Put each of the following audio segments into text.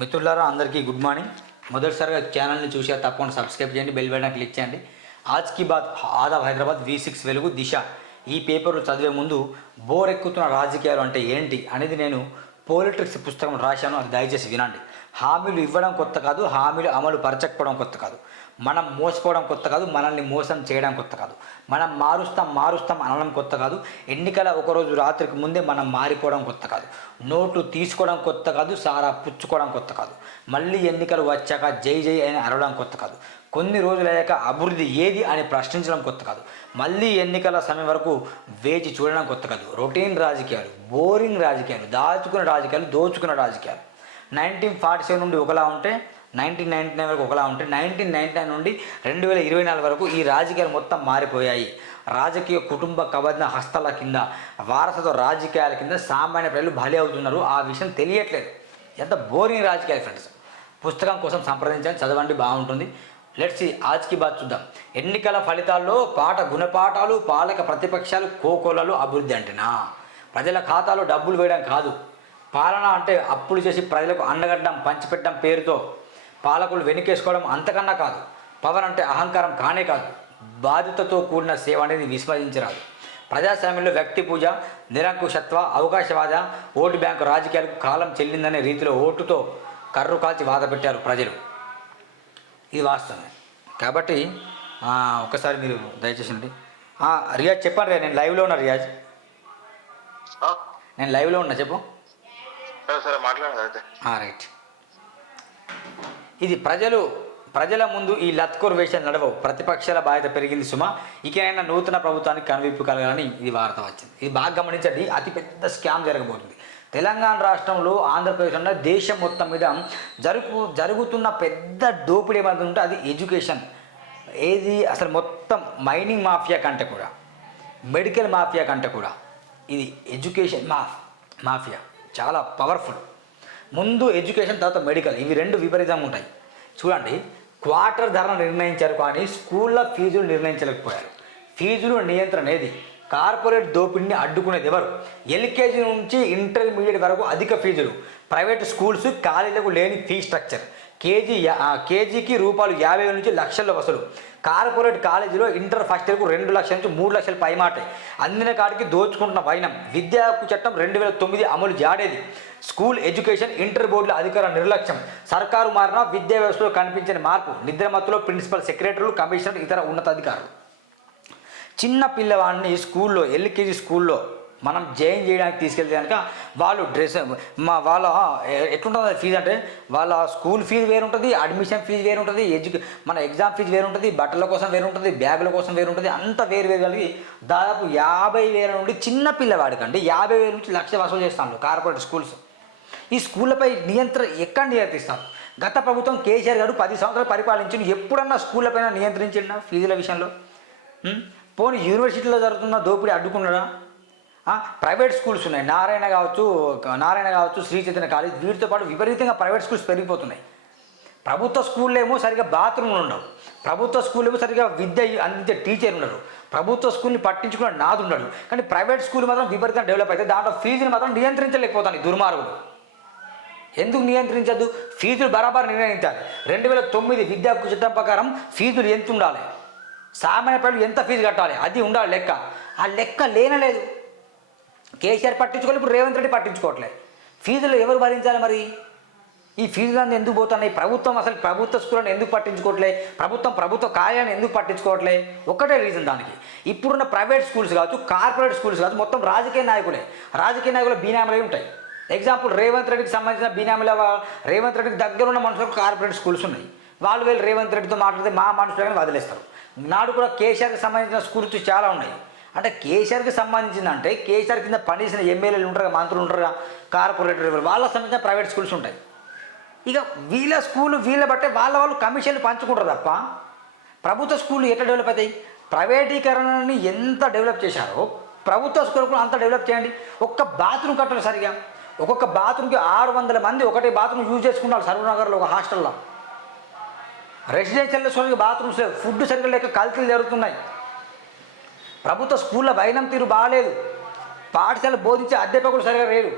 మిత్రులారా అందరికీ good morning. మొదటిసారిగా ఛానల్ని చూసి తప్పకుండా సబ్స్క్రైబ్ చేయండి బెల్ బటన్ క్లిక్ చేయండి. ఆజ్ కీ బాత్ ఆదాబ్ హైదరాబాద్ వి సిక్స్ వెలుగు దిశ. ఈ పేపర్లు చదివే ముందు బోర్ ఎక్కుతున్న రాజకీయాలు అంటే ఏంటి అనేది నేను పోలిటిక్స్ పుస్తకం రాశాను అది దయచేసి వినండి. హామీలు ఇవ్వడం కొత్త కాదు హామీలు అమలు పరచకపోవడం కొత్త కాదు. మనం మోసపోవడం కొత్త కాదు మనల్ని మోసం చేయడం కొత్త కాదు. మనం మారుస్తాం మారుస్తాం అనడం కొత్త కాదు. ఎన్నికల ఒకరోజు రాత్రికి ముందే మనం మారిపోవడం కొత్త కాదు. నోటు తీసుకోవడం కొత్త కాదు సారా పుచ్చుకోవడం కొత్త కాదు. మళ్ళీ ఎన్నికలు వచ్చాక జై జై అని అరవడం కొత్త కాదు. కొన్ని రోజులయ్యాక అభివృద్ధి ఏది అని ప్రశ్నించడం కొత్త కాదు. మళ్ళీ ఎన్నికల సమయం వరకు వేచి చూడడం కొత్త కాదు. రొటీన్ రాజకీయాలు బోరింగ్ రాజకీయాలు దాచుకున్న రాజకీయాలు దోచుకున్న రాజకీయాలు. నైన్టీన్ ఫార్టీ సెవెన్ నుండి ఒకలా ఉంటే నైన్టీన్ నైన్టీ నైన్ వరకు ఒకలా ఉంటే నైన్టీన్ నైన్టీ నైన్ నుండి రెండు వేల ఇరవై నాలుగు వరకు ఈ రాజకీయాలు మొత్తం మారిపోయాయి. రాజకీయ కుటుంబ కబద్ధ హస్తల కింద వారసత్వ రాజకీయాల కింద సామాన్య ప్రజలు బలి అవుతున్నారు. ఆ విషయం తెలియట్లేదు. ఎంత బోరింగ్ రాజకీయాలు ఫ్రెండ్స్ పుస్తకం కోసం సంప్రదించండి చదవండి బాగుంటుంది. లెట్స్ ఆజ్కి బాత్ చూద్దాం. ఎన్నికల ఫలితాల్లో పాట గుణపాఠాలు పాలక ప్రతిపక్షాలు కోకోలలో అభివృద్ధి అంటేనా? ప్రజల ఖాతాలో డబ్బులు వేయడం కాదు. పాలన అంటే అప్పులు చేసి ప్రజలకు అండగడ్డం పంచిపెట్టడం పేరుతో పాలకులు వెనుకేసుకోవడం అంతకన్నా కాదు. పవన్ అంటే అహంకారం కానే కాదు. బాధ్యతతో కూడిన సేవ అనేది విస్మరించరాదు. ప్రజాస్వామ్యంలో వ్యక్తి పూజ నిరంకుశత్వ అవకాశవాద ఓటు బ్యాంకు రాజకీయాలకు కాలం చెల్లిందనే రీతిలో ఓటుతో కర్రు కాల్చి వాద పెట్టారు ప్రజలు. ఇది వాస్తవమే. కాబట్టి ఆ, ఒక్కసారి మీరు దయచేసి. ఆ, రియాజ్ చెప్పండి నేను లైవ్లో ఉన్నా రియాజ్. నేను లైవ్లో ఉన్నా చెప్పు. సరే సరే మాట్లాడదు అయితే. ఆ, రైట్. ఇది ప్రజలు ప్రజల ముందు ఈ లత్కోర్ వేషాలు నడవవు. ప్రతిపక్షాల బాధ్యత పెరిగింది సుమ. ఇకనైనా నూతన ప్రభుత్వానికి కనువిప్పు కలగాలని ఇది వార్త వచ్చింది. ఇది బాగా గమనించండి. అతిపెద్ద స్కామ్ జరగబోతుంది. తెలంగాణ రాష్ట్రంలో ఆంధ్రప్రదేశ్లో దేశం మొత్తం మీద జరుగు జరుగుతున్న పెద్ద దోపిడీ ఏమైనా ఉంటే అది ఎడ్యుకేషన్. ఏది అసలు మొత్తం మైనింగ్ మాఫియా కంటే కూడా మెడికల్ మాఫియా కంటే కూడా ఇది ఎడ్యుకేషన్ మాఫ్ మాఫియా. చాలా పవర్ఫుల్. ముందు ఎడ్యుకేషన్ తర్వాత మెడికల్. ఇవి రెండు విపరీతంగా ఉంటాయి చూడండి క్వార్టర్ ధరను నిర్ణయించారు కానీ స్కూళ్ళ ఫీజులు నిర్ణయించలేకపోయారు. ఫీజులు నియంత్రణ ఏది? కార్పొరేట్ దోపిడీని అడ్డుకునేది ఎవరు? ఎల్కేజీ నుంచి ఇంటర్మీడియట్ వరకు అధిక ఫీజులు. ప్రైవేట్ స్కూల్స్ కాలేజీలకు లేని ఫీ స్ట్రక్చర్. కేజీ కేజీకి రూపాయలు యాభై వేల నుంచి లక్షల వసూలు. కార్పొరేట్ కాలేజీలో ఇంటర్ ఫస్ట్ ఇయర్కు రెండు లక్షల నుంచి మూడు లక్షల పైమాటే. అందిన కాడికి దోచుకుంటున్న వైనం. విద్యా హక్కు చట్టం రెండు వేల తొమ్మిది అమలు జాడేది. స్కూల్ ఎడ్యుకేషన్ ఇంటర్ బోర్డుల అధికార నిర్లక్ష్యం. సర్కారు మారిన విద్యా వ్యవస్థలో కనిపించని మార్పు. నిద్రమత్తులో ప్రిన్సిపల్ సెక్రటరీలు కమిషనర్ ఇతర ఉన్నతాధికారులు. చిన్న పిల్లవాడిని స్కూల్లో ఎల్కేజీ స్కూల్లో మనం జాయిన్ చేయడానికి తీసుకెళ్తే కనుక వాళ్ళు డ్రెస్ మా వాళ్ళ ఎట్లుంటుంది ఫీజు అంటే? వాళ్ళ స్కూల్ ఫీజు వేరు ఉంటుంది అడ్మిషన్ ఫీజు వేరు ఉంటుంది ఎడ్యుకే మన ఎగ్జామ్ ఫీజు వేరు ఉంటుంది బట్టల కోసం వేరు ఉంటుంది బ్యాగుల కోసం వేరు ఉంటుంది అంత వేరు వేరు కలిగి దాదాపు యాభై వేల నుండి చిన్న పిల్లవాడికి అంటే యాభై వేల నుంచి లక్ష వసూలు చేస్తాను కార్పొరేట్ స్కూల్స్. ఈ స్కూళ్ళపై నియంత్రణ ఎక్కడ నియంత్రిస్తారు? గత ప్రభుత్వం కేసీఆర్ గారు పది సంవత్సరాలు పరిపాలించి ఎప్పుడన్నా స్కూళ్ళపైన నియంత్రించిన ఫీజుల విషయంలో? పోనీ యూనివర్సిటీలో జరుగుతున్న దోపిడీ అడ్డుకున్నాడా? ప్రైవేట్ స్కూల్స్ ఉన్నాయి. నారాయణ కావచ్చు నారాయణ కావచ్చు శ్రీ చైతన్య కాలేజ్. వీటితో పాటు విపరీతంగా ప్రైవేట్ స్కూల్స్ పెరిగిపోతున్నాయి. ప్రభుత్వ స్కూల్లో ఏమో సరిగ్గా బాత్రూమ్లు ఉండవు. ప్రభుత్వ స్కూల్ ఏమో సరిగా విద్య అందించే టీచర్ ఉండరు. ప్రభుత్వ స్కూల్ని పట్టించుకునే నాదు ఉండడు కానీ ప్రైవేట్ స్కూల్ మాత్రం విపరీతంగా డెవలప్ అయితే దాంట్లో ఫీజుని మాత్రం నియంత్రించలేకపోతాను దుర్మార్గులు. దుర్మార్గుడు ఎందుకు నియంత్రించద్దు? ఫీజులు బరాబర్ నిర్ణయించాలి. రెండు వేల తొమ్మిది విద్యా హక్కు చట్టం ప్రకారం ఫీజులు ఎంత ఉండాలి? సామాన్య ప్రజలు ఎంత ఫీజు కట్టాలి? అది ఉండాలి లెక్క. ఆ లెక్క లేనలేదు. కేసీఆర్ పట్టించుకోవాలి ఇప్పుడు రేవంత్ రెడ్డి పట్టించుకోవట్లేదు ఫీజులు ఎవరు భరించాలి మరి? ఈ ఫీజులను ఎందుకు పోతున్నాయి? ప్రభుత్వం అసలు ప్రభుత్వ స్కూళ్ళని ఎందుకు పట్టించుకోవట్లే? ప్రభుత్వం ప్రభుత్వ కార్యాలను ఎందుకు పట్టించుకోవట్లే? ఒక్కటే రీజన్ దానికి. ఇప్పుడున్న ప్రైవేట్ స్కూల్స్ కావచ్చు కార్పొరేట్ స్కూల్స్ కావచ్చు మొత్తం రాజకీయ నాయకులే. రాజకీయ నాయకుల బీనామలే ఉంటాయి. ఎగ్జాంపుల్ రేవంత్ రెడ్డికి సంబంధించిన బీనామీల రేవంత్ రెడ్డికి దగ్గర ఉన్న మనుషులకు కార్పొరేట్ స్కూల్స్ ఉన్నాయి. వాళ్ళు వెళ్ళి రేవంత్ రెడ్డితో మాట్లాడితే మా మనుషులని వదిలేస్తారు. నాడు కూడా కేసీఆర్కి సంబంధించిన స్కూల్స్ చాలా ఉన్నాయి. అంటే కేసీఆర్కి సంబంధించిందంటే కేసీఆర్ కింద పనిచేసిన ఎమ్మెల్యేలు ఉంటారు మంత్రులు ఉంటారు కార్పొరేటర్ వాళ్ళకి సంబంధించిన ప్రైవేట్ స్కూల్స్ ఉంటాయి. ఇక వీళ్ళ స్కూల్ వీళ్ళ బట్టే వాళ్ళ వాళ్ళు కమిషన్లు పంచుకుంటారు తప్ప ప్రభుత్వ స్కూళ్ళు ఎట్లా డెవలప్ అవుతాయి? ప్రైవేటీకరణని ఎంత డెవలప్ చేశారో ప్రభుత్వ స్కూల్ కూడా అంత డెవలప్ చేయండి. ఒక్క బాత్రూమ్ కట్టరు సరిగా. ఒక్కొక్క బాత్రూమ్కి ఆరు వందల మంది ఒకటే బాత్రూమ్ యూజ్ చేసుకున్నారు సర్వనగర్లో ఒక హాస్టల్లో. రెసిడెన్షియల్ సరిగ్గా బాత్రూమ్స్ లేవు. ఫుడ్ సరిగ్గా లేక కల్తీలు జరుగుతున్నాయి. ప్రభుత్వ స్కూళ్ళ వైనం తీరు బాగాలేదు పాఠశాల బోధించే అధ్యాపకులు సరిగా లేరు.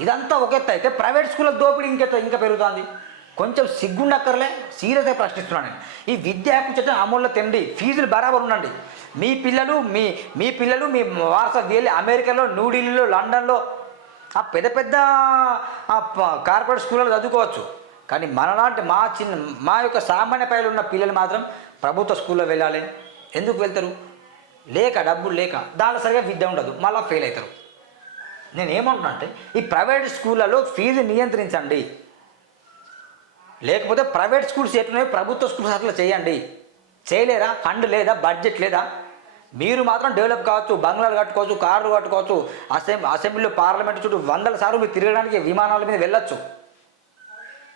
ఇదంతా ఒక ఎత్తు అయితే ప్రైవేట్ స్కూల్లో దోపిడీ ఇంకెత్త ఇంకా పెరుగుతుంది. కొంచెం సిగ్గుండక్కర్లే సీరియస్గా ప్రశ్నిస్తున్నాను నేను. ఈ విద్యా హక్కు చట్టం అమల్లో ఫీజులు బరాబర్ ఉండండి. మీ పిల్లలు మీ మీ పిల్లలు మీ వారసత్వ వెళ్ళి అమెరికాలో న్యూఢిల్లీలో లండన్లో ఆ పెద్ద పెద్ద కార్పొరేట్ స్కూళ్ళలో చదువుకోవచ్చు. కానీ మనలాంటి మా చిన్న మా యొక్క సామాన్య పైలు ఉన్న పిల్లలు మాత్రం ప్రభుత్వ స్కూల్లో వెళ్ళాలి. ఎందుకు వెళ్తారు? లేక డబ్బులు లేక దానిలో సరిగా విద్య ఉండదు. మళ్ళీ ఫెయిల్ అవుతారు. నేను ఏమంటున్నా అంటే ఈ ప్రైవేట్ స్కూళ్ళలో ఫీజు నియంత్రించండి. లేకపోతే ప్రైవేట్ స్కూల్స్ ఎట్లున్నాయో ప్రభుత్వ స్కూల్స్ అట్లా చేయండి. చేయలేరా? ఫండ్ లేదా? బడ్జెట్ లేదా? మీరు మాత్రం డెవలప్ కావచ్చు బంగ్లాలు కట్టుకోవచ్చు కార్లు కట్టుకోవచ్చు అసెంబ్లీ అసెంబ్లీలో పార్లమెంట్ చుట్టూ వందల సార్లు మీరు తిరగడానికి విమానాల మీద వెళ్ళొచ్చు.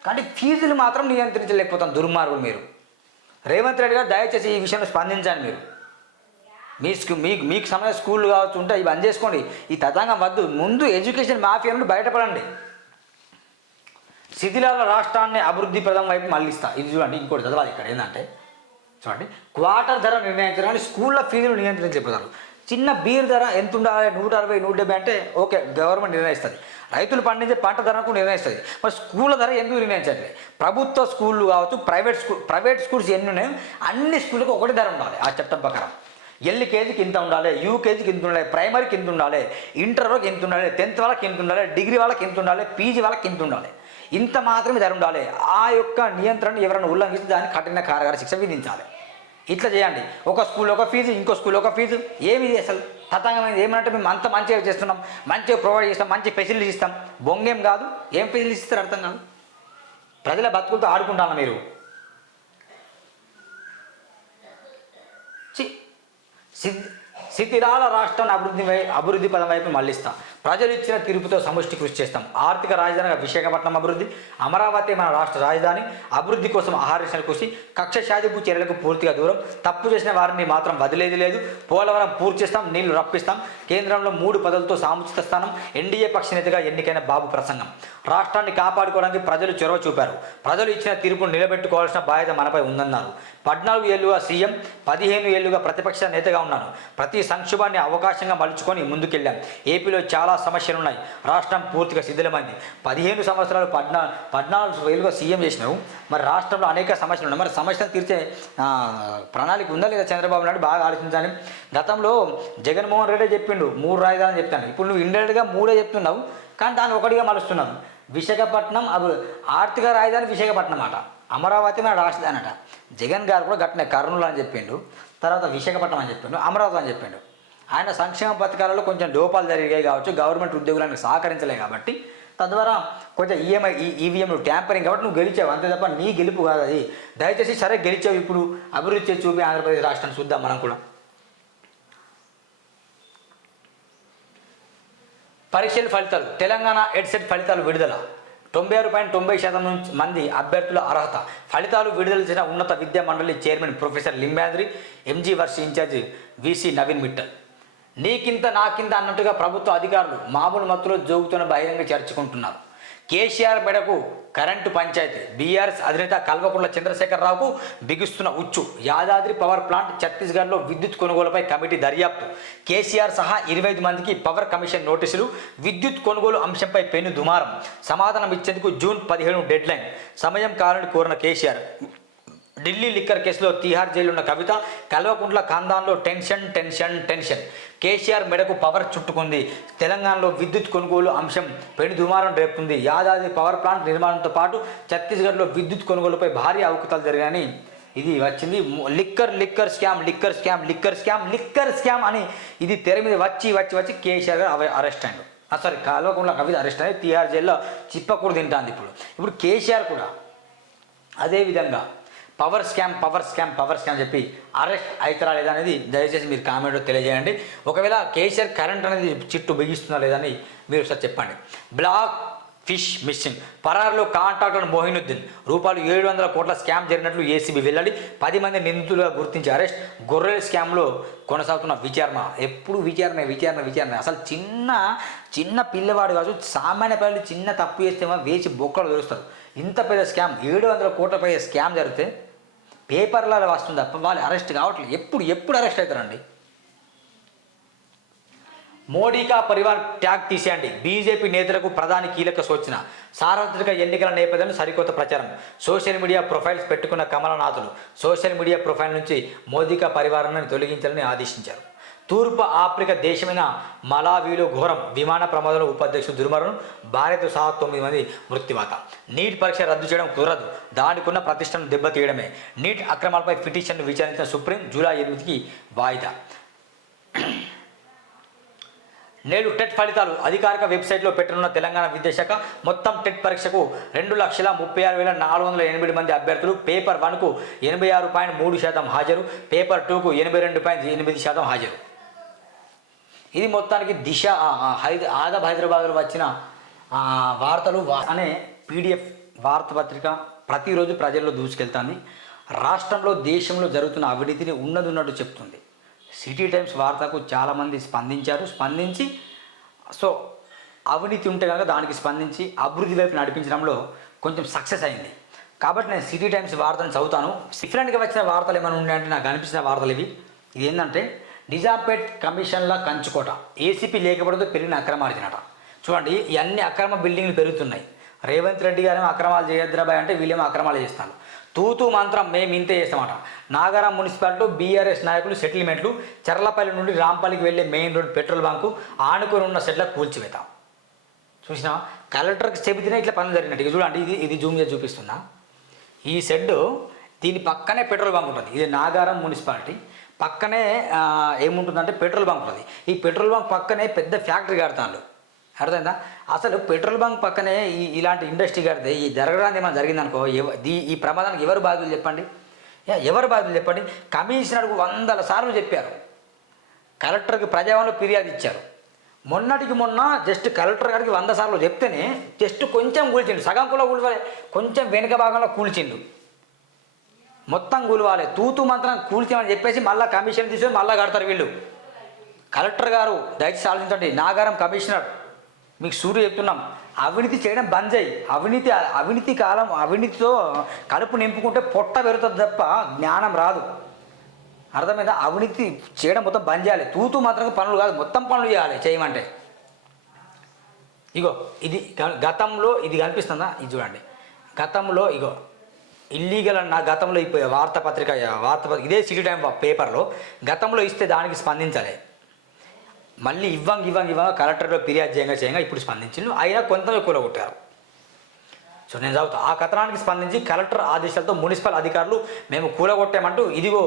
కానీ ఫీజులు మాత్రం నియంత్రించలేకపోతాం దుర్మార్గులు మీరు. రేవంత్ రెడ్డి గారు దయచేసి ఈ విషయంలో స్పందించండి మీరు. మీ స్కూ మీకు మీకు సమయ స్కూల్ కావచ్చు ఉంటే ఇవి బంద్ చేసుకోండి. ఈ తతంగం వద్దు. ముందు ఎడ్యుకేషన్ మాఫియా నుండి బయటపడండి. శిథిలాల రాష్ట్రాన్ని అభివృద్ధి ప్రదం వైపు మళ్ళిస్తా. ఇది చూడండి ఇంకోటి చదవాలి ఇక్కడ. ఏంటంటే చూడండి. క్వార్టర్ ధర నిర్ణయించడానికి స్కూళ్ళ ఫీజులు నియంత్రించలేకపోతారు చిన్న బీర్ ధర ఎంత ఉండాలి నూట అరవై నూట డెబ్బై అంటే ఓకే గవర్నమెంట్ నిర్ణయిస్తుంది. రైతులు పండించే పంట ధరకు నిర్ణయిస్తుంది. మరి స్కూళ్ళ ధర ఎందుకు నిర్ణయించట్లేదు ప్రభుత్వ స్కూళ్ళు కావచ్చు ప్రైవేట్ స్కూల్ ప్రైవేట్ స్కూల్స్ ఎన్ని ఉన్నాయో అన్ని స్కూళ్ళకి ఒకటి ధర ఉండాలి. ఆ చట్టం ప్రకారం. ఎల్కేజీకి ఇంత ఉండాలి యూకేజీకి ఇంత ఉండాలి ప్రైమరీకి ఇంత ఉండాలి ఇంటర్ వరకు ఇంత ఉండాలి టెన్త్ వాళ్ళకి ఇంత ఉండాలి డిగ్రీ వాళ్ళకి ఇంత ఉండాలి పీజీ వాళ్ళకి ఇంత ఉండాలి. ఇంత మాత్రమే ధర ఉండాలి. ఆ యొక్క నియంత్రణ ఎవరైనా ఉల్లంఘిస్తే దానికి కఠిన కారగార శిక్ష విధించాలి. ఇట్లా చేయండి. ఒక స్కూల్ ఒక ఫీజు ఇంకో స్కూల్ ఒక ఫీజు. ఏమి అసలు? తతంగం ఏమంటే మేము అంత మంచిగా చేస్తున్నాం. మంచిగా ప్రొవైడ్ చేస్తాం. మంచి ఫెసిలిటీస్ ఇస్తాం. బొంగేం కాదు. ఏం ఫెసిలిటీస్ ఇస్తారు అర్థం కాదు. ప్రజల బతుకులతో ఆడుకుంటాను మీరు? చి శిథిలాల రాష్ట్రాన్ని అభివృద్ధి అభివృద్ధి పదం వైపు మళ్ళిస్తాం. ప్రజలు ఇచ్చిన తీర్పుతో సముష్టి కృషి చేస్తాం. ఆర్థిక రాజధానిగా విశాఖపట్నం అభివృద్ధి అమరావతి మన రాష్ట్ర రాజధాని అభివృద్ధి కోసం ఆహరించిన కృషి కక్ష సాధింపు చర్యలకు పూర్తిగా దూరం. తప్పు చేసిన వారిని మాత్రం వదిలేది లేదు. పోలవరం పూర్తి చేస్తాం నీళ్ళు రప్పిస్తాం. కేంద్రంలో మూడు పదవులతో సాముచిత స్థానం. ఎన్డీఏ పక్ష నేతగా ఎన్నికైన బాబు ప్రసంగం. రాష్ట్రాన్ని కాపాడుకోవడానికి ప్రజలు చొరవ చూపారు. ప్రజలు ఇచ్చిన తీర్పును నిలబెట్టుకోవాల్సిన బాధ్యత మనపై ఉందన్నారు. పద్నాలుగు ఏళ్ళుగా సీఎం పదిహేను ఏళ్ళుగా ప్రతిపక్ష నేతగా ఉన్నాను. ప్రతి సంక్షోభాన్ని అవకాశంగా మలుచుకొని ముందుకెళ్ళాం. ఏపీలో చాలా సమస్యలు ఉన్నాయి రాష్ట్రం పూర్తిగా శిథిలమైంది. పదిహేను సంవత్సరాలు పద్నా పద్నాలుగు వేలుగా సీఎం చేసినావు. మరి రాష్ట్రంలో అనేక సమస్యలు ఉన్నాయి మరి సమస్యలు తీర్చే ప్రణాళిక ఉందా లేదా చంద్రబాబు నాయుడు? బాగా ఆలోచించాలి. గతంలో జగన్మోహన్ రెడ్డి చెప్పిండు మూడు రాజధాని చెప్తాను. ఇప్పుడు నువ్వు ఇండైరెక్ట్గా మూడే చెప్తున్నావు. కానీ దాన్ని ఒకటిగా మలుస్తున్నావు. విశాఖపట్నం అభి ఆర్థిక రాజధాని విశాఖపట్నం అట అమరావతి మన రాజధాని అట. జగన్ గారు కూడా ఘటన కర్నూలు అని చెప్పిండు. తర్వాత విశాఖపట్నం అని చెప్పిండు అమరావతి అని చెప్పిండు. ఆయన సంక్షేమ పథకాలలో కొంచెం లోపాలు జరిగాయి కావచ్చు గవర్నమెంట్ ఉద్యోగులకు సహకరించలే కాబట్టి. తద్వారా కొంచెం ఈఎంఐ ఈ ఈవీఎంలు ట్యాంపరింగ్ కాబట్టి నువ్వు గెలిచావు అంతే తప్ప నీ గెలుపు కాదు అది. దయచేసి సరే గెలిచావు ఇప్పుడు అభివృద్ధి చూపి ఆంధ్రప్రదేశ్ రాష్ట్రాన్ని చూద్దాం మనం కూడా. పరీక్షల ఫలితాలు తెలంగాణ ఎడ్సెట్ ఫలితాలు విడుదల. తొంభై ఆరు పాయింట్ తొంభై శాతం నుంచి మంది అభ్యర్థుల అర్హత. ఫలితాలు విడుదల చేసిన ఉన్నత విద్యా మండలి చైర్మన్ ప్రొఫెసర్ లింబాద్రి ఎంజీ వర్షి ఇన్ఛార్జి వీసీ నవీన్ మిట్టల్. నీకింత నాకింత అన్నట్టుగా ప్రభుత్వ అధికారులు మామూలు మత్తులో జోగుతున్న బహిరంగ చర్చుకుంటున్నారు. కేసీఆర్ బెడకు కరెంటు పంచాయతీ. బీఆర్ఎస్ అధినేత కల్వకుంట్ల చంద్రశేఖరరావుకు బిగుస్తున్న ఉచ్చు. యాదాద్రి పవర్ ప్లాంట్ ఛత్తీస్గఢ్లో విద్యుత్ కొనుగోలుపై కమిటీ దర్యాప్తు. కేసీఆర్ సహా ఇరవై ఐదు మందికి పవర్ కమిషన్ నోటీసులు. విద్యుత్ కొనుగోలు అంశంపై పెను దుమారం. సమాధానం ఇచ్చేందుకు జూన్ పదిహేను డెడ్ లైన్ సమయం కావాలని కోరిన కేసీఆర్. ఢిల్లీ లిక్కర్ కేసులో తీహార్ జైలున్న కవిత కల్వకుంట్ల ఖాందాన్లో టెన్షన్ టెన్షన్ టెన్షన్. కేసీఆర్ మెడకు పవర్ చుట్టుకుంది. తెలంగాణలో విద్యుత్ కొనుగోలు అంశం పెను దుమారం రేపుతుంది. యాదాద్రి పవర్ ప్లాంట్ నిర్మాణంతో పాటు ఛత్తీస్గఢ్లో విద్యుత్ కొనుగోలుపై భారీ అవకతాలు జరిగాయని ఇది వచ్చింది. Liquor liquor scam liquor scam liquor scam liquor scam అని ఇది తెర మీద వచ్చి వచ్చి వచ్చి కేసీఆర్ గారు అరెస్ట్ అయ్యాడు సారీ కల్వకుంట్ల కవిత అరెస్ట్ అయ్యి తీహార్ జైల్లో తింటాంది ఇప్పుడు. ఇప్పుడు కేసీఆర్ కూడా అదేవిధంగా power scam power scam power scam చెప్పి అరెస్ట్ అవుతారా లేదా అనేది దయచేసి మీరు కామెంట్లో తెలియజేయండి. ఒకవేళ కేసీఆర్ కరెంట్ అనేది చిట్టు బిగిస్తుందా లేదని మీరు ఒకసారి చెప్పండి. బ్లాక్ ఫిష్ మిస్సింగ్ పరారులో కాంట్రాక్టర్ మోహినుద్దీన్. రూపాయలు ఏడు వందల కోట్ల స్కామ్ జరిగినట్లు ఏసీబీ వెల్లడి పది మంది నిందితులుగా గుర్తించి అరెస్ట్. గొర్రెల స్కామ్లో కొనసాగుతున్న విచారణ. ఎప్పుడు విచారణ విచారణ విచారణ. అసలు చిన్న చిన్న పిల్లవాడు కాదు సామాన్య పిల్లలు చిన్న తప్పు చేస్తే వేసి బొక్కలు దొరుకుతారు. ఇంత పెద్ద స్కామ్ ఏడు వందల కోట్ల పై స్కామ్ జరిగితే పేపర్లలో వస్తుంది తప్ప వాళ్ళు అరెస్ట్ కావట్లేదు. ఎప్పుడు ఎప్పుడు అరెస్ట్ అవుతారండి? మోడీకా పరివార్ ట్యాగ్ తీసేయండి. బీజేపీ నేతలకు ప్రధాని కీలక సూచన. సార్వత్రిక ఎన్నికల నేపథ్యంలో సరికొత్త ప్రచారం. సోషల్ మీడియా ప్రొఫైల్స్ పెట్టుకున్న కమలనాథులు. సోషల్ మీడియా ప్రొఫైల్ నుంచి మోదీకా పరివారాన్ని తొలగించాలని ఆదేశించారు. తూర్పు ఆఫ్రికా దేశమైన మలావీలో ఘోరం విమాన ప్రమాదంలో ఉపాధ్యక్షుడు దుర్మరణం భార్యతో సహా తొమ్మిది మంది మృత్యువాత. నీట్ పరీక్ష రద్దు చేయడం కుదరదు. దానికున్న ప్రతిష్టను దెబ్బతీయడమే. నీట్ అక్రమాలపై పిటిషన్ను విచారించిన సుప్రీం జూలై ఎనిమిదికి వాయిదా. నేడు టెట్ ఫలితాలు అధికారిక వెబ్సైట్లో పెట్టనున్న తెలంగాణ విద్యాశాఖ మొత్తం టెట్ పరీక్షకు రెండు లక్షల ముప్పై ఆరు వేల నాలుగు వందల ఎనిమిది మంది అభ్యర్థులు పేపర్ వన్కు ఎనభై ఆరు పాయింట్ మూడు శాతం హాజరు పేపర్ టూకు ఎనభై రెండు పాయింట్ ఎనిమిది శాతం హాజరు. ఇది మొత్తానికి దిశ ఆ, హైద ఆదబ్ హైదరాబాద్లో వచ్చిన వార్తలు అనే పీడిఎఫ్ వార్తాపత్రిక ప్రతిరోజు ప్రజల్లో దూసుకెళ్తుంది. రాష్ట్రంలో దేశంలో జరుగుతున్న అవినీతిని ఉన్నది ఉన్నట్టు చెప్తుంది. సిటీ టైమ్స్ వార్తకు చాలామంది స్పందించారు. స్పందించి సో అవినీతి ఉంటే కనుక దానికి స్పందించి అభివృద్ధి వైపు నడిపించడంలో కొంచెం సక్సెస్ అయింది. కాబట్టి నేను సిటీ టైమ్స్ వార్తను చదువుతాను. డిఫరెంట్గా వచ్చిన వార్తలు ఏమైనా ఉన్నాయంటే నాకు అనిపించిన వార్తలు ఇవి. ఇది ఏంటంటే నిజాంపేట్ కమిషన్ల కంచుకోట. ఏసీపీ లేకపోవడంతో పెరిగిన అక్రమార్జనట. చూడండి ఇవన్నీ అక్రమ బిల్డింగ్లు పెరుగుతున్నాయి. రేవంత్ రెడ్డి గారేమో అక్రమాలు చేయద్రాబాయ్ అంటే వీళ్ళేమో అక్రమాలు చేస్తాను తూతూ మంత్రం మేము ఇంతే చేస్తామట. నాగారం మున్సిపాలిటీ బీఆర్ఎస్ నాయకులు సెటిల్మెంట్లు చర్లపల్లి నుండి రాంపల్లికి వెళ్ళే మెయిన్ రోడ్ పెట్రోల్ బంకు ఆనుకొని ఉన్న సెట్ల కూల్చివేతాం. చూసినా కలెక్టర్కి చెబితేనే ఇట్లా పనులు జరిగినట్టు. ఇది చూడండి ఇది ఇది జూమ్ చేసి చూపిస్తున్నా. ఈ షెడ్ దీని పక్కనే పెట్రోల్ బంక్ ఉంటుంది. ఇది నాగారం మున్సిపాలిటీ. పక్కనే ఏముంటుందంటే పెట్రోల్ బంక్ ఉంటుంది ఈ పెట్రోల్ బంక్ పక్కనే పెద్ద ఫ్యాక్టరీ కడతాను అర్థమైందా? అసలు పెట్రోల్ బంక్ పక్కనే ఈ ఇలాంటి ఇండస్ట్రీ కడితే ఈ జరగడానికి ఏమైనా జరిగిందనుకో ఎవ ఈ ప్రమాదానికి ఎవరు బాధ్యులు చెప్పండి? ఎవరు బాధ్యులు చెప్పండి? కమిషనర్కు వందల సార్లు చెప్పారు. కలెక్టర్కి ప్రజావంలో ఫిర్యాదు ఇచ్చారు. మొన్నటికి మొన్న జస్ట్ కలెక్టర్ గారికి వంద సార్లు చెప్తేనే జస్ట్ కొంచెం కూల్చిండు. సగం కూడా కూలవాలి కొంచెం వెనుక భాగంలో కూల్చిండు. మొత్తం కూలవాలి. తూతు మంత్రం కూల్చామని చెప్పేసి మళ్ళీ కమిషన్ తీసుకొని మళ్ళీ కడతారు వీళ్ళు. కలెక్టర్ గారు దయచేసి ఆలోచించండి. నాగారం కమిషనర్ మీకు సూర్యు చెప్తున్నాం. అవినీతి చేయడం బంద్ చేయి. అవినీతి అవినీతి కాలం అవినీతితో కడుపు నింపుకుంటే పొట్ట పెరుగుతుంది తప్ప జ్ఞానం రాదు. అర్థమైందా? అవినీతి చేయడం మొత్తం బంద్ చేయాలి. తూతూ మాత్రం పనులు కాదు మొత్తం పనులు చేయాలి. చేయమంటే. ఇగో ఇది గ- గతంలో ఇది కనిపిస్తుందా? ఇది చూడండి. గతంలో ఇగో ఇల్లీగల్ అన్న గతంలో ఇప్పుడు వార్తాపత్రిక వార్తాపత్రిక ఇదే సిటీ టైం పేపర్లో గతంలో ఇస్తే దానికి స్పందించాలి. మళ్ళీ ఇవ్వం ఇవ్వం ఇవ్వంగా కలెక్టర్లో ఫిర్యాదు చేయంగా చేయంగా ఇప్పుడు స్పందించిండు అయినా కొంత కూలగొట్టారు. సో నేను చదువుతా. ఆ కథనానికి స్పందించి కలెక్టర్ ఆదేశాలతో మున్సిపల్ అధికారులు మేము కూలగొట్టామంటూ ఇదిగో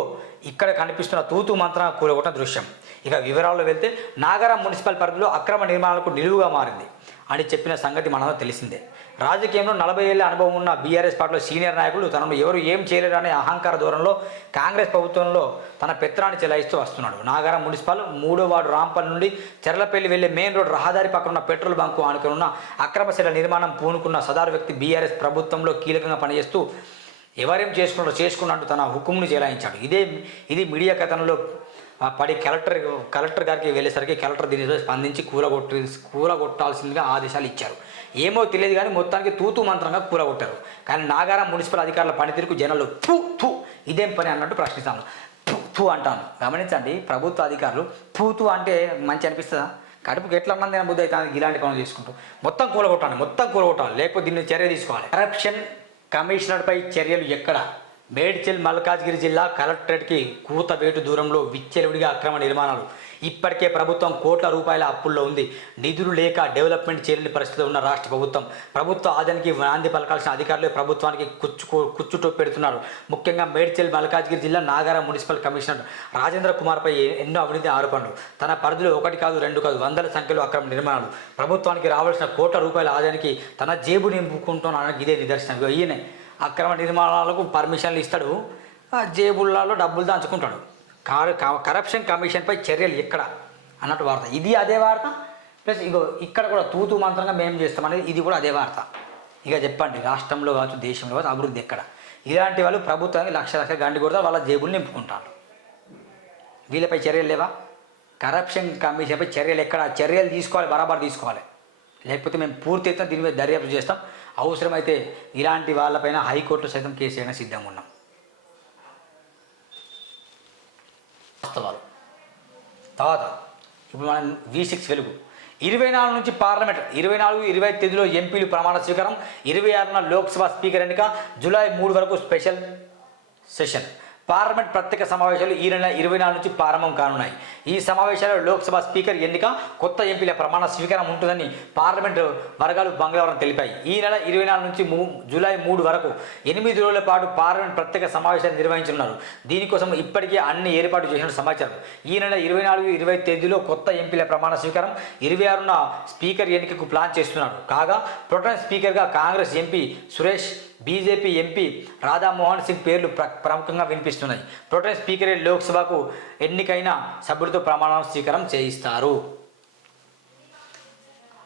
ఇక్కడ కనిపిస్తున్న తూతు మంత్రం కూలగొట్టిన దృశ్యం. ఇక వివరాల్లో వెళ్తే నాగరం మున్సిపల్ పరిధిలో అక్రమ నిర్మాణాలకు నిలువుగా మారింది అని చెప్పిన సంగతి మనకు తెలిసిందే. రాజకీయంలో నలభై ఏళ్ళ అనుభవం ఉన్న బీఆర్ఎస్ పార్టీలో సీనియర్ నాయకులు తనను ఎవరు ఏం చేయలేరు అనే అహంకార దూరంలో కాంగ్రెస్ ప్రభుత్వంలో తన పెత్రాన్ని చెలాయిస్తూ వస్తున్నాడు. నాగారం మున్సిపల్ మూడో వార్డు రాంపల్ నుండి చెర్లపల్లి వెళ్ళే మెయిన్ రోడ్ రహదారి పక్కన ఉన్న పెట్రోల్ బంకు ఆనుకున్న ఉన్న అక్రమశిల నిర్మాణం పూనుకున్న సదారు వ్యక్తి బీఆర్ఎస్ ప్రభుత్వంలో కీలకంగా పనిచేస్తూ ఎవరేం చేసుకున్నారో చేసుకున్నట్టు తన హుకుమును చెలాయించాడు. ఇదే ఇది మీడియా కథనంలో పడి కలెక్టర్ కలెక్టర్ గారికి వెళ్ళేసరికి కలెక్టర్ దీనిపై స్పందించి కూలగొట్టి కూలగొట్టాల్సిందిగా ఆదేశాలు ఇచ్చారు. ఏమో తెలియదు కానీ మొత్తానికి తూతు మంత్రంగా కూలగొట్టారు కానీ నాగారం మున్సిపల్ అధికారుల పనితీరుకు జనాలు థూ థూ ఇదేం పని అన్నట్టు ప్రశ్నిస్తాను. థూ అంటాను. గమనించండి ప్రభుత్వ అధికారులు థూ అంటే మంచి అనిపిస్తుందా? కడుపుకి ఎట్లా మంది బుద్ధి అయితే ఇలాంటి పనులు చేసుకుంటూ. మొత్తం కూలగొట్టాలి మొత్తం కూలగొట్టాలి లేకపోతే దీన్ని చర్య తీసుకోవాలి. కరప్షన్ కమిషనర్పై చర్యలు ఎక్కడ? మేడ్చల్ మల్కాజ్గిరి జిల్లా కలెక్టరేట్కి కూతవేటు దూరంలో విచ్చలవిడిగా అక్రమ నిర్మాణాలు. ఇప్పటికే ప్రభుత్వం కోట్ల రూపాయల అప్పుల్లో ఉంది. నిధులు లేక డెవలప్మెంట్ చేయలేని పరిస్థితిలో ఉన్న రాష్ట్ర ప్రభుత్వం. ప్రభుత్వ ఆదాయానికి నాంది పలకాల్సిన అధికారులే ప్రభుత్వానికి కుచ్చు కుచ్చుటో పెడుతున్నారు. ముఖ్యంగా మేడ్చల్ మల్కాజ్గిరి జిల్లా నాగార మున్సిపల్ కమిషనర్ రాజేంద్ర కుమార్పై ఎన్నో అవినీతి ఆరోపణలు. తన పరిధిలో ఒకటి కాదు రెండు కాదు వందల సంఖ్యలో అక్రమ నిర్మాణాలు. ప్రభుత్వానికి రావాల్సిన కోట్ల రూపాయల ఆదాయానికి తన జేబు నింపుకుంటున్నానికి ఇదే నిదర్శనం. ఈయనే. అక్రమ నిర్మాణాలకు పర్మిషన్లు ఇస్తాడు. జేబుల్లాలో డబ్బులు దాచుకుంటాడు. కారు కరప్షన్ కమిషన్పై చర్యలు ఎక్కడ అన్నట్టు వార్త. ఇది అదే వార్త. ప్లస్ ఇగో ఇక్కడ కూడా తూతు మంత్రంగా మేము చేస్తామనేది ఇది కూడా అదే వార్త. ఇక చెప్పండి రాష్ట్రంలో కావచ్చు దేశంలో కావచ్చు అభివృద్ధి ఎక్కడ? ఇలాంటి వాళ్ళు ప్రభుత్వానికి లక్ష లక్ష గండి కొడతారు వాళ్ళ జేబులు నింపుకుంటారు. వీళ్ళపై చర్యలు లేవా? కరప్షన్ కమిషన్పై చర్యలు ఎక్కడ? చర్యలు తీసుకోవాలి బరాబర్ తీసుకోవాలి. లేకపోతే మేము పూర్తి ఎత్తున దీని మీద దర్యాప్తు చేస్తాం. అవసరమైతే ఇలాంటి వాళ్ళపైన హైకోర్టు సైతం కేసు అయినా సిద్ధంగా ఉన్నాం. వాస్తవాలు. తర్వాత ఇప్పుడు మనం వి సిక్స్ వెలుగు. ఇరవై నాలుగు నుంచి పార్లమెంట్ ఇరవై నాలుగు ఇరవై తేదీలో ఎంపీలు ప్రమాణ స్వీకారం ఇరవై ఆరున లోక్సభ స్పీకర్ ఎన్నిక జూలై మూడు వరకు స్పెషల్ సెషన్. పార్లమెంట్ ప్రత్యేక సమావేశాలు ఈ నెల ఇరవై నాలుగు నుంచి ప్రారంభం కానున్నాయి. ఈ సమావేశాల్లో లోక్సభ స్పీకర్ ఎన్నిక కొత్త ఎంపీల ప్రమాణ స్వీకారం ఉంటుందని పార్లమెంటు వర్గాలు మంగళవారం తెలిపాయి. ఈ నెల ఇరవై నాలుగు నుంచి మూ జూలై మూడు వరకు ఎనిమిది రోజుల పాటు పార్లమెంట్ ప్రత్యేక సమావేశాలు నిర్వహించనున్నారు. దీనికోసం ఇప్పటికే అన్ని ఏర్పాటు చేసిన సమాచారం. ఈ నెల ఇరవై నాలుగు ఇరవై తేదీలో కొత్త ఎంపీల ప్రమాణ స్వీకారం ఇరవై ఆరున స్పీకర్ ఎన్నికకు ప్లాన్ చేస్తున్నారు. కాగా ప్రొటెన్ స్పీకర్గా Congress MP Suresh BJP MP Radha Mohan Singh పేర్లు ప్ర ప్రముఖంగా వినిపిస్తున్నాయి. ప్రొటెన్ స్పీకరే లోక్సభకు ఎన్నికైన సభ్యులతో ప్రమాణ స్వీకారం చేయిస్తారు.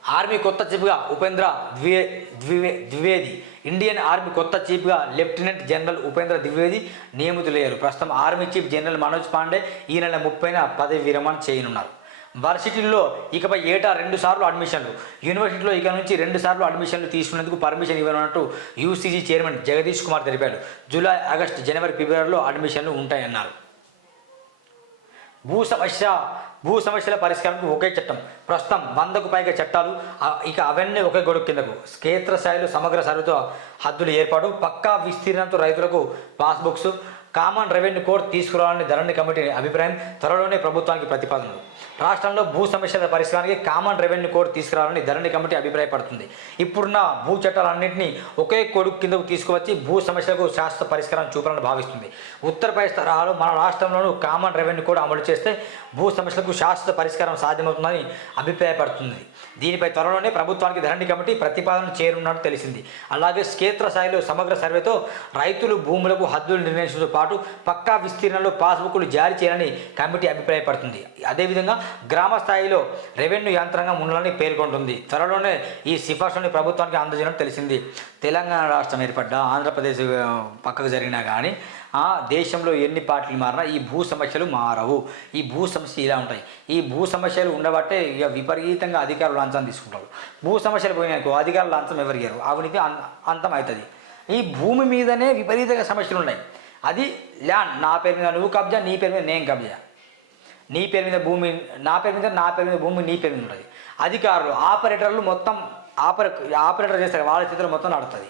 ఆర్మీ కొత్త చీఫ్గా ఉపేంద్ర ద్వివే ద్వివే ద్వివేది. ఇండియన్ ఆర్మీ కొత్త చీఫ్గా లెఫ్టినెంట్ జనరల్ ఉపేంద్ర ద్వివేది నియమితులయ్యారు. ప్రస్తుతం army chief general Manoj Pande ఈ నెల ముప్పైన పదవి విరమణ చేయనున్నారు. వర్సిటీల్లో ఇకపై ఏటా రెండు సార్లు అడ్మిషన్లు యూనివర్సిటీలో ఇక నుంచి రెండు సార్లు అడ్మిషన్లు తీసుకునేందుకు పర్మిషన్ ఇవ్వనున్నట్టు యూసీజీ చైర్మన్ జగదీష్ కుమార్ తెలిపాడు. జూలై ఆగస్టు జనవరి ఫిబ్రవరిలో అడ్మిషన్లు ఉంటాయన్నారు. భూ సమస్య భూ సమస్యల పరిష్కారానికి ఒకే చట్టం. ప్రస్తుతం వందకు పైగా చట్టాలు ఇక అవన్నీ ఒకే గొడుగు కిందకు. క్షేత్రస్థాయిలో సమగ్ర సర్వేతో హద్దులు ఏర్పాటు పక్కా విస్తీర్ణంతో రైతులకు పాస్బుక్స్ కామన్ రెవెన్యూ కోడ్ తీసుకురావాలని ధరణి కమిటీ అభిప్రాయం త్వరలోనే ప్రభుత్వానికి ప్రతిపాదనలు రాష్ట్రంలో భూ సమస్యల పరిష్కారానికి కామన్ రెవెన్యూ కోడ్ తీసుకురావాలని ధరణి కమిటీ అభిప్రాయపడుతుంది. ఇప్పుడున్న భూ చట్టాలన్నింటినీ ఒకే కొడుకు కిందకు తీసుకువచ్చి భూ సమస్యలకు శాశ్వత పరిష్కారం చూపాలని భావిస్తుంది. ఉత్తరప్రదేశ్ తరహాలో మన రాష్ట్రంలోనూ కామన్ రెవెన్యూ కోడ్ అమలు చేస్తే భూ సమస్యలకు శాశ్వత పరిష్కారం సాధ్యమవుతుందని అభిప్రాయపడుతుంది. దీనిపై త్వరలోనే ప్రభుత్వానికి ధరణి కమిటీ ప్రతిపాదన చేరున్నట్టు తెలిసింది. అలాగే క్షేత్రస్థాయిలో సమగ్ర సర్వేతో రైతులు భూములకు హద్దులు నిర్ణయించడంతో పాటు పక్కా విస్తీర్ణంలో పాస్బుక్లు జారీ చేయాలని కమిటీ అభిప్రాయపడుతుంది. అదేవిధంగా గ్రామ స్థాయిలో రెవెన్యూ యంత్రాంగం ఉండాలని పేర్కొంటుంది. త్వరలోనే ఈ సిఫార్సులను ప్రభుత్వానికి అందజేయడం తెలిసింది. తెలంగాణ రాష్ట్రం ఏర్పడ్డ ఆంధ్రప్రదేశ్ పక్కకు జరిగినా కానీ ఆ దేశంలో ఎన్ని పార్టీలు మారినా ఈ భూ సమస్యలు మారవు. ఈ భూ సమస్యలు ఇలా ఉంటాయి. ఈ భూ సమస్యలు ఉండబట్టే ఇక విపరీతంగా అధికారులు లంచం తీసుకుంటారు. భూ సమస్యలు పోయినాక అధికారులు లంచం ఎవరు అవినీతి అం- అంతం అవుతుంది ఈ భూమి మీదనే విపరీతంగా సమస్యలు ఉన్నాయి. అది ల్యాండ్. నా పేరు మీద నువ్వు కబ్జా నీ పేరు మీద నేను కబ్జా. నీ పేరు మీద భూమి నా పేరు మీద నా పేరు మీద భూమి నీ పేరు మీద ఉంటుంది. అధికారులు ఆపరేటర్లు మొత్తం ఆపరే ఆపరేటర్ చేస్తారు. వాళ్ళ చేతిలో మొత్తం నడుతుంది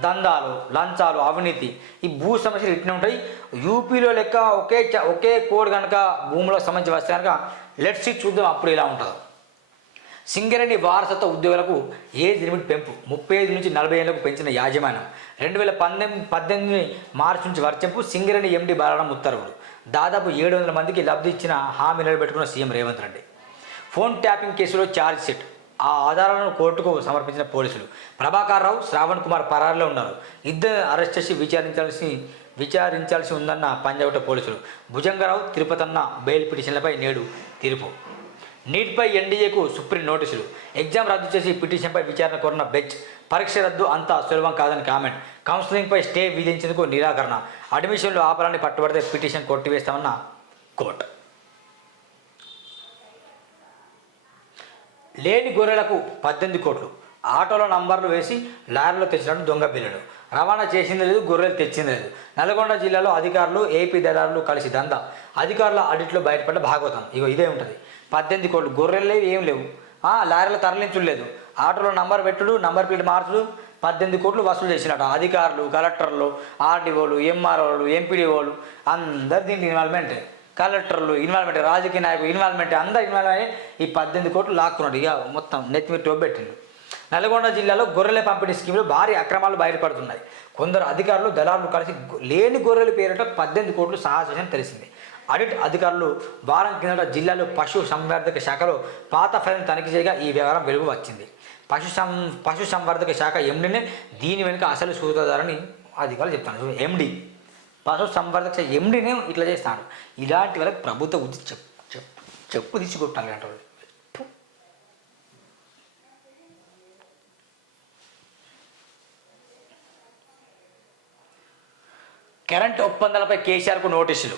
దందాలు లంచాలు అవినీతి ఈ భూ సమస్యలు ఇట్నే ఉంటాయి. యూపీలో లెక్క ఒకే చ- ఒకే కోడ్ కనుక భూములకు సంబంధించి వస్తే కనుక లెట్స్ చూద్దాం అప్పుడు ఇలా ఉంటుందో. సింగరేణి వారసత్వ ఉద్యోగులకు ఏజ్ లిమిట్ పెంపు. ముప్పై ఐదు నుంచి నలభై ఏళ్ళకు పెంచిన యాజమాన్యం. రెండు వేల పంతొమ్మిది పద్దెనిమిది మార్చి నుంచి వర్తింపు సింగరేణి ఎండి బాలడం ఉత్తర్వులు. దాదాపు ఏడు వందల మందికి లబ్ధి ఇచ్చిన హామీ నిలబెట్టుకున్న CM Revanth Reddy. Phone tapping కేసులో ఛార్జ్ షీట్ ఆ ఆధారాలను కోర్టుకు సమర్పించిన పోలీసులు. ప్రభాకర్ రావు శ్రావణ్ కుమార్ పరారులో ఉన్నారు. ఇద్దరు అరెస్ట్ చేసి విచారించాల్సి విచారించాల్సి ఉందన్న పంజాగుట్ట పోలీసులు. భుజంగరావు తిరుపతన్న బెయిల్ పిటిషన్లపై నేడు తీర్పు. నీట్పై ఎన్డీఏకు సుప్రీం నోటీసులు. ఎగ్జామ్ రద్దు చేసి పిటిషన్పై విచారణ కోరిన బెంచ్ పరీక్ష రద్దు అంతా సులభం కాదని కామెంట్. కౌన్సిలింగ్పై స్టే విధించేందుకు నిరాకరణ. అడ్మిషన్లు ఆపాలని పట్టుబడితే పిటిషన్ కొట్టివేస్తామన్న కోర్టు. లేని గొర్రెలకు పద్దెనిమిది కోట్లు. ఆటోలో నంబర్లు వేసి లారీలో తెచ్చినట్టు దొంగ బిల్లులు రవాణా చేసింది లేదు గొర్రెలు తెచ్చింది లేదు. నల్గొండ జిల్లాలో అధికారులు ఏపీ దళారులు కలిసి దందా. అధికారుల ఆడిట్లో బయటపడ్డ భాగవతం. ఇగో ఇదే ఉంటుంది. పద్దెనిమిది కోట్లు. గొర్రెలు లేవు ఏం లేవు. ఆ, లారీలో తరలించులేదు ఆటోలో నంబర్ పెట్టుడు నంబర్ ప్లేట్ మార్చుడు పద్దెనిమిది కోట్లు వసూలు చేసినట. అధికారులు కలెక్టర్లు ఆర్డీఓలు ఎంఆర్ఓలు ఎంపీడీఓలు అందరు దీనికి ఇన్వాల్వ్మెంట్. కలెక్టర్లు ఇన్వాల్వ్మెంట్ రాజకీయ నాయకులు ఇన్వాల్వ్మెంట్ అందరు ఇన్వాల్వ్ అయ్యి ఈ పద్దెనిమిది కోట్లు లాక్కున్నాడు. ఇక మొత్తం నెత్తి మీద టోబెట్టిండు నల్గొండ జిల్లాలో గొర్రెల పంపిణీ స్కీమ్లో భారీ అక్రమాలు బయటపడుతున్నాయి కొందరు అధికారులు దళారులు కలిసి లేని గొర్రెల పేరిట పద్దెనిమిది కోట్లు సాహసం తెలిసింది. ఆడిట్ అధికారులు వారం కిందట జిల్లాలో పశు సంవర్ధక శాఖలో పాత ఫైల్ తనిఖీ చేయగా ఈ వ్యవహారం వెలుగు వచ్చింది. పశు సం పశు సంవర్ధక శాఖ ఎండినే దీని వెనుక అసలు సూత్రధారని అధికారులు చెప్తాను ఎండి పశు సంవర్ధక ఎండినే ఇట్లా చేస్తాడు. ఇలాంటి వాళ్ళకి ప్రభుత్వ ఉద్ది చెప్పు చెప్పు చెప్పు తీసి కొట్టాలి అంటే వాళ్ళు కరెంట్ ఒప్పందాలపై కేసీఆర్కు నోటీసులు.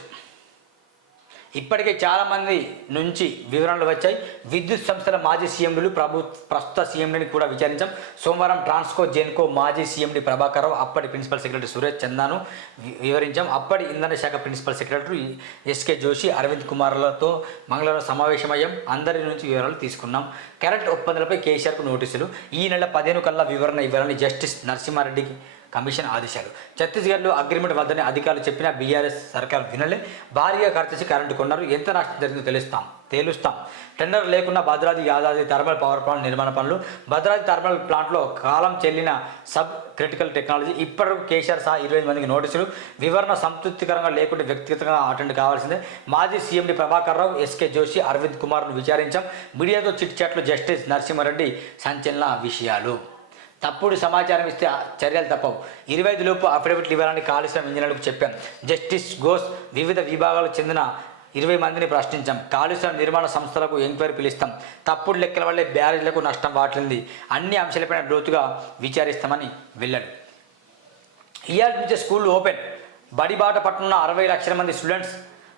ఇప్పటికే చాలామంది నుంచి వివరణలు వచ్చాయి. విద్యుత్ సంస్థల మాజీ సీఎంలు ప్రభు ప్రస్తుత సీఎండిని కూడా విచారించాం. సోమవారం ట్రాన్స్కో జెన్కో మాజీ సీఎండి ప్రభాకర్ రావు అప్పటి ప్రిన్సిపల్ సెక్రటరీ సురేష్ చందాను వివరించాం. అప్పటి ఇంధన శాఖ principal secretary SK Joshi Arvind కుమార్లతో మంగళవారం సమావేశమయ్యాం. అందరి నుంచి వివరాలు తీసుకున్నాం. కరెంట్ ఒప్పందాలపై కేసీఆర్కు నోటీసులు. ఈ నెల పదిహేను కల్లా వివరణ ఇవ్వాలని జస్టిస్ నరసింహారెడ్డికి కమిషన్ ఆదేశాలు. ఛత్తీస్గఢ్లో అగ్రిమెంట్ వద్దని అధికారులు చెప్పిన బీఆర్ఎస్ సర్కార్ వినలే. భారీగా ఖర్చు చేసి కరెంటు కొన్నారు. ఎంత నష్టం జరిగిందో తెలుస్తాం. తేలుస్తాం. టెండర్ లేకుండా Bhadradri Yadadri thermal power plant నిర్మాణ పనులు భద్రాద్రి థర్మల్ ప్లాంట్లో కాలం చెల్లిన సబ్ క్రిటికల్ టెక్నాలజీ ఇప్పటివరకు కేసీఆర్ సహా ఇరవై మందికి నోటీసులు వివరణ సంతృప్తికరంగా లేకుంటే వ్యక్తిగతంగా అటెండ్ కావాల్సిందే. మాజీ సీఎండి ప్రభాకర్ రావు ఎస్కే జోషి అరవింద్ కుమార్ను విచారించాం. మీడియాతో చిట్ చాట్లు జస్టిస్ నరసింహారెడ్డి సంచలన విషయాలు. తప్పుడు సమాచారం ఇస్తే చర్యలు తప్పవు. ఇరవై ఐదు లోపు అఫిడవిట్లు ఇవ్వాలని కాళేశ్వరం ఇంజనీర్లకు చెప్పాం. జస్టిస్ ఘోష్ వివిధ విభాగాలకు చెందిన ఇరవై మందిని ప్రశ్నించాం. కాళేశ్వరం నిర్మాణ సంస్థలకు ఎంక్వైరీ పిలుస్తాం. తప్పుడు లెక్కల వల్లే బ్యారేజ్లకు నష్టం వాటిల్లింది. అన్ని అంశాలపైన లోతుగా విచారిస్తామని వెళ్ళాడు ఇవాళ నుంచే స్కూల్ ఓపెన్. బడిబాట బాట అరవై లక్షల మంది స్టూడెంట్స్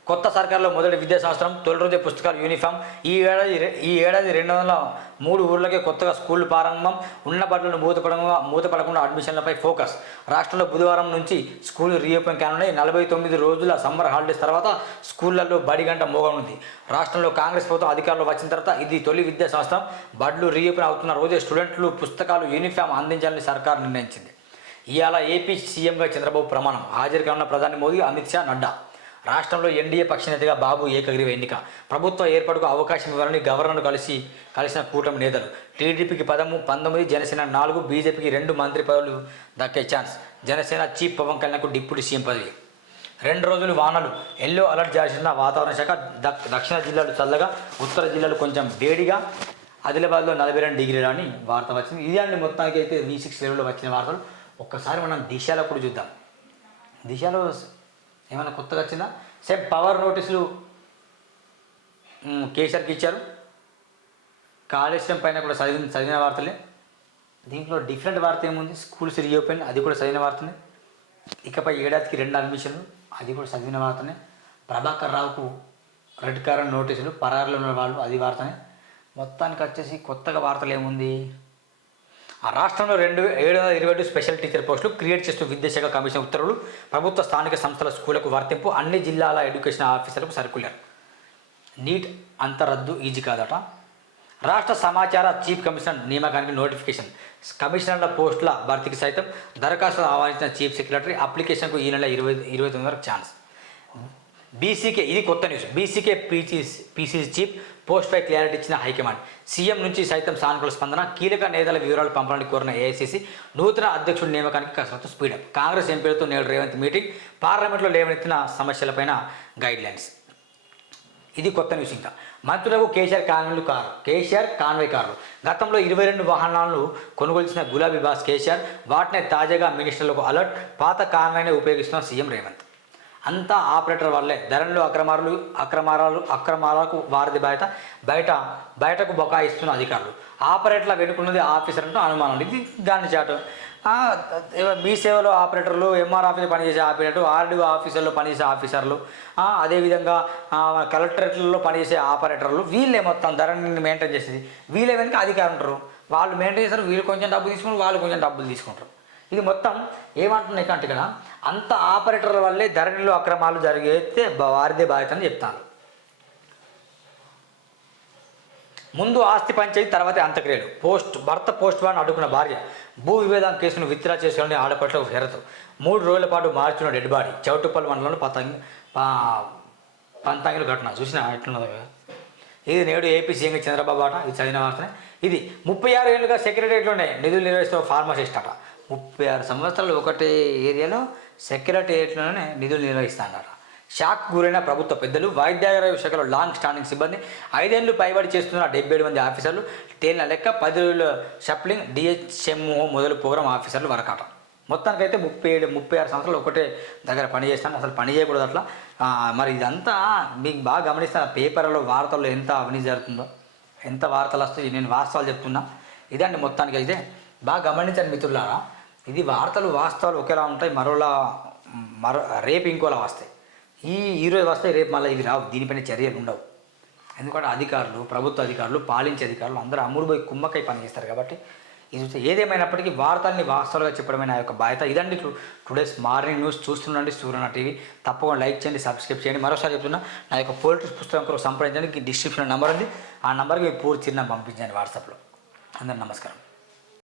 కొత్త సర్కార్లో మొదటి విద్యా సంవత్సరం తొలి రోజు పుస్తకాలు యూనిఫామ్. ఈ ఏడాది ఈ ఏడాది రెండు వందల మూడు ఊర్లకే కొత్తగా స్కూళ్ళు ప్రారంభం ఉన్న బడులను మూతపడకుండా మూతపడకుండా అడ్మిషన్లపై ఫోకస్. రాష్ట్రంలో బుధవారం నుంచి స్కూల్ రీఓపెన్ కానున్నాయి. నలభై తొమ్మిది రోజుల సమ్మర్ హాలిడేస్ తర్వాత స్కూళ్ళలో బడి గంట మోగనుంది. రాష్ట్రంలో కాంగ్రెస్ ప్రభుత్వం అధికారంలో వచ్చిన తర్వాత ఇది తొలి విద్యా సంవత్సరం. బడులు రీఓపెన్ అవుతున్న రోజే స్టూడెంట్లు పుస్తకాలు యూనిఫామ్ అందించాలని సర్కార్ నిర్ణయించింది. ఇవాళ ఏపీ సీఎంగా చంద్రబాబు ప్రమాణం. హాజరు కానున్న ప్రధాని మోదీ అమిత్ షా నడ్డా రాష్ట్రంలో ఎన్డీఏ పక్షనేతగా బాబు ఏకగ్రీవ ఎన్నిక. ప్రభుత్వ ఏర్పాటుకు అవకాశం ఇవ్వాలని గవర్నర్ను కలిసి కలిసిన కూటమి నేతలు. టీడీపీకి పదము పంతొమ్మిది జనసేన నాలుగు బీజేపీకి రెండు మంత్రి పదవులు దక్కే ఛాన్స్. జనసేన చీఫ్ పవన్ కళ్యాణ్కు డిప్యూటీ సీఎం పదవి. రెండు రోజులు వానలు. ఎల్లో అలర్ట్ జారీ చేసిన వాతావరణ శాఖ దక్- దక్షిణ జిల్లాలు చల్లగా ఉత్తర జిల్లాలు కొంచెం వేడిగా ఆదిలాబాద్లో నలభై రెండు డిగ్రీలు అని వార్త వచ్చింది. ఇది అండి మొత్తానికి అయితే వి సిక్స్ లెవెల్లో వచ్చిన వార్తలు. ఒక్కసారి మనం దిశలో కూడా చూద్దాం. దిశలో ఏమైనా కొత్తగా వచ్చిందా? సేమ్ పవర్ నోటీసులు కేసీఆర్కి ఇచ్చారు. కాళేశ్వరం పైన కూడా చదివిన చదివిన వార్తలే. దీంట్లో డిఫరెంట్ వార్త ఏముంది? స్కూల్స్ రీఓపెన్ అది కూడా చదివిన వార్తనే. ఇకపై ఏడాదికి రెండు అడ్మిషన్లు అది కూడా చదివిన వార్తనే. ప్రభాకర్ రావుకు రెడ్ కారం నోటీసులు పరారులో ఉన్న వాళ్ళు అది వార్తనే. మొత్తానికి వచ్చేసి కొత్తగా వార్తలు ఏముంది? ఆ రాష్ట్రంలో రెండు ఏడు వందల ఇరవై రెండు స్పెషల్ టీచర్ పోస్టులు క్రియేట్ చేస్తూ విద్యాశాఖ కమిషన్ ఉత్తర్వులు ప్రభుత్వ స్థానిక సంస్థల స్కూళ్ళకు వర్తింపు అన్ని జిల్లాల ఎడ్యుకేషన్ ఆఫీసర్లకు సర్కులర్. నీట్ అంత రద్దు ఈజీ కాదట. రాష్ట్ర సమాచార చీఫ్ కమిషనర్ నియామకానికి నోటిఫికేషన్. కమిషనర్ల పోస్టుల భర్తీకి సైతం దరఖాస్తులు ఆహ్వానించిన చీఫ్ సెక్రటరీ అప్లికేషన్కు ఈ నెల ఇరవై ఇరవై తొమ్మిది వరకు ఛాన్స్. బీసీకే ఇది కొత్త న్యూస్. బీసీకే పీసీ పీసీసీ చీఫ్ పోస్ట్పై క్లారిటీ ఇచ్చిన హైకమాండ్. సీఎం నుంచి సైతం సానుకూల స్పందన కీలక నేతల వివరాలు పంపడానికి కోరిన ఏఐసీసీ నూతన అధ్యక్షుడి నియామకానికి కసరత్తు స్పీడప్. కాంగ్రెస్ ఎంపీలతో నేడు రేవంత్ మీటింగ్. పార్లమెంట్లో లేవనెత్తిన సమస్యలపైన గైడ్ లైన్స్ ఇది కొత్త న్యూస్ ఇంకా. మంత్రులకు కేసీఆర్ కాన్వీలు కారు కేసీఆర్ కాన్వే కారులు గతంలో ఇరవై రెండు వాహనాలను కొనుగోలు గులాబీ బాస్ కేసీఆర్ వాటినే తాజాగా మినిస్టర్లకు అలర్ట్ పాత కాన్వేనే ఉపయోగిస్తున్న సీఎం రేవంత్. అంతా ఆపరేటర్ వల్లే ధరలు అక్రమారులు అక్రమారాలు అక్రమాలకు వారిది బయట. బయట బయటకు బకాయిస్తున్న అధికారులు. ఆపరేటర్ల వెనుకున్నది ఆఫీసర్ అంటూ అనుమానం ఇది దాని చాట. మీ సేవలో ఆపరేటర్లు ఎంఆర్ ఆఫీస్ పనిచేసే ఆపరేటర్ ఆర్డీఓ ఆఫీసర్లో పనిచేసే ఆఫీసర్లు అదేవిధంగా కలెక్టరేట్లలో పనిచేసే ఆపరేటర్లు వీళ్ళే మొత్తం ధరని మెయింటైన్ చేసేది. వీళ్ళే వెనుక అధికారులు ఉంటారు. వాళ్ళు మెయింటైన్ చేస్తారు. వీళ్ళు కొంచెం డబ్బు తీసుకుంటారు. వాళ్ళు కొంచెం డబ్బులు తీసుకుంటారు. ఇది మొత్తం ఏమంటున్నాయి అంటే ఇక్కడ అంత ఆపరేటర్ల వల్లే ధరణిలో అక్రమాలు జరిగితే వారిదే బాధ్యత అని చెప్తాను ముందు ఆస్తి పంచాయతీ తర్వాతే అంత్యక్రియలు. పోస్ట్ భర్త పోస్ట్ వాడిని అడ్డుకున్న భార్య భూ విభేదం కేసును విత్డ్రా చేసుకోవాలని ఆడపట్ల షరతు. మూడు రోజుల పాటు మార్చిన డెడ్ బాడీ. చౌటుప్పల్ మండలంలో పతంగి పంతంగిల ఘటన. చూసిన ఎట్లున్నదో కదా. ఇది నేడు ఏపీ సీఎం చంద్రబాబు అట ఇది చదివిన వార్తనే. ఇది ముప్పై ఆరు ఏళ్ళుగా సెక్రటరియట్లోనే నిధులు నిర్వహిస్తున్న ఫార్మసిస్ట్ అట ముప్పై ఆరు సంవత్సరాలు ఒకటే ఏరియాలో సెక్రటేరియట్లోనే నిధులు నిర్వహిస్తున్నారు షాక్ గురైన ప్రభుత్వ పెద్దలు వైద్యారోగ్య శాఖలో లాంగ్ స్టాండింగ్ సిబ్బంది ఐదేళ్ళు పైబడి చేస్తున్న డెబ్బై ఏడు మంది ఆఫీసర్లు తేలిన లెక్క పది రోజుల షప్లింగ్ డిహెచ్ఎంఓ మొదలు ప్రోగ్రాం ఆఫీసర్లు వరకాట. మొత్తానికైతే ముప్పై ఏడు ముప్పై ఆరు సంవత్సరాలు ఒకటే దగ్గర పని చేస్తాను అసలు పని చేయకూడదు అట్లా. మరి ఇదంతా మీకు బాగా గమనిస్తాను పేపర్లో వార్తల్లో ఎంత అవినీతి జరుగుతుందో? ఎంత వార్తలు వస్తాయి? నేను వాస్తవాలు చెప్తున్నా. ఇదండి మొత్తానికి అయితే బాగా గమనించండి మిత్రులారా. ఇది వార్తలు వాస్తవాలు ఒకేలా ఉంటాయి మరోలా మరో రేపు ఇంకోలా వస్తాయి. ఈ ఈరోజు వస్తే రేపు మళ్ళీ ఇవి రావు దీనిపైన చర్యలు ఉండవు. ఎందుకంటే అధికారులు ప్రభుత్వ అధికారులు పాలించే అధికారులు అందరూ అమ్ముడుపోయి కుమ్మకై పనిచేస్తారు కాబట్టి ఇది ఏదేమైనప్పటికీ వార్తల్ని వాస్తవాలుగా చెప్పడమే నా యొక్క బాధ్యత. ఇదండి టుడేస్ మార్నింగ్ న్యూస్ చూస్తుండండి సూర్యన టీవీ. తప్పకుండా లైక్ చేయండి సబ్స్క్రైబ్ చేయండి. మరోసారి చెప్తున్నా నా యొక్క పోలిటిక్స్ పుస్తకం కొరకు సంప్రదించడానికి డిస్క్రిప్షన్ నెంబర్ ఉంది. ఆ నెంబర్కి పూర్తి చిన్న పంపించండి వాట్సాప్లో. అందరూ నమస్కారం.